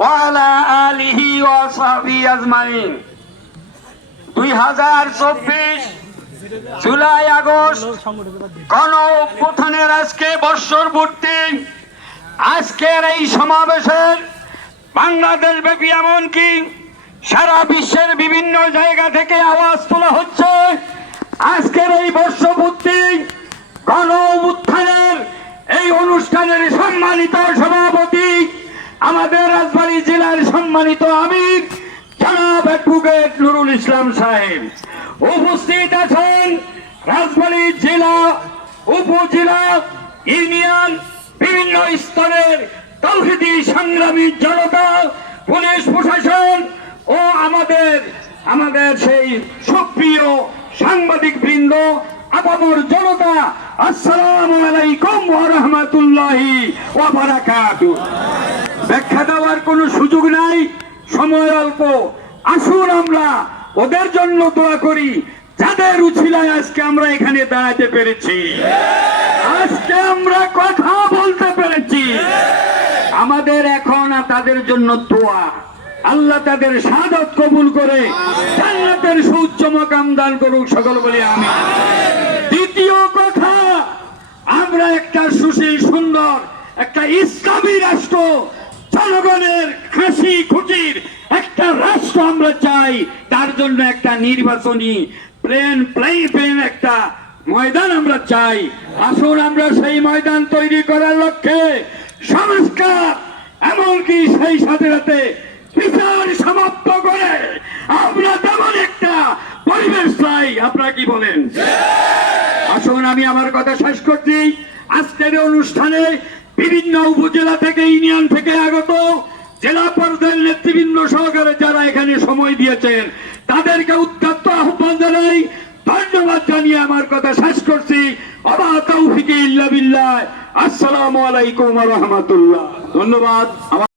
ওয়া আলা আলিহি ওয়া সাহবিহি আজমাইন। 2024 জুলাই আগস্ট গণ অভ্যুত্থানের আজকে বর্ষপূর্তি। আজকের এই সমাবেশের বাংলাদেশ ব্যাপী এমনকি সারা বিশ্বের বিভিন্ন জায়গা থেকে আওয়াজ তোলা হচ্ছে। আজকের এই বর্ষপূর্তি গণ অভ্যুত্থানের এই অনুষ্ঠানের সম্মানিত সভাপতি, আমাদের রাজবাড়ী জেলার সম্মানিত আমির জনাব অ্যাডভোকেট নুরুল ইসলাম সাহেব উপস্থিত আছেন। রাজবাড়ী জেলা, উপজেলা, ইউনিয়ন, বিভিন্ন স্তরের তৌহিদি সংগ্রামী জনতা, পুলিশ প্রশাসন ও আমাদের সেই সুপ্রিয় সাংবাদিক বৃন্দ, আপামর জনতা, আসসালামু আলাইকুম ওয়া রাহমাতুল্লাহি ওয়া বারাকাতুহু। ব্যাখ্যা দেওয়ার কোনো সুযোগ নাই, সময় অল্প। আসুন আমরা ওদের জন্য দোয়া করি যাদের উছিলায় আজকে আমরা এখানে দাঁড়াতে পেরেছি, আজকে আমরা কথা বলতে পেরেছি। আমাদের এখন তাদের জন্য দোয়া, আল্লাহ তাদের শাহাদাত কবুল করে জান্নাতের সুউচ্চ মাকাম দান করুক, সকল বলি আমিন। দ্বিতীয় কথা, আমরা একটা সুশীল সুন্দর একটা ইসলামী রাষ্ট্র, জনগণের হাসি খুশির একটা রাষ্ট্র আমরা চাই। তার জন্য একটা নির্বাচনী প্লেন একটা ময়দান আমরা চাই। আসুন আমরা সেই ময়দান তৈরি করার লক্ষ্যে সংস্কার, এমনকি সেই সাথে সাথে বিচার সমাপ্ত করে আমরা তেমন একটা পরিবেশ চাই। আপনারা কি বলেন? আসুন আমি আমার কথা শেষ করছি। আজকের অনুষ্ঠানে বিভিন্ন উপজেলা থেকে, ইউনিয়ন থেকে আগত জেলা পর্যায়ের নেতৃবৃন্দ সহকারে যারা এখানে সময় দিয়েছেন তাদেরকে উদ্যত আহ্বান জানাই, ধন্যবাদ জানিয়ে আমার কথা শেষ করছি। ওয়া তাওফিক ইল্লা বিল্লাহ। আসসালামু আলাইকুম ওয়া রাহমাতুল্লাহ। ধন্যবাদ।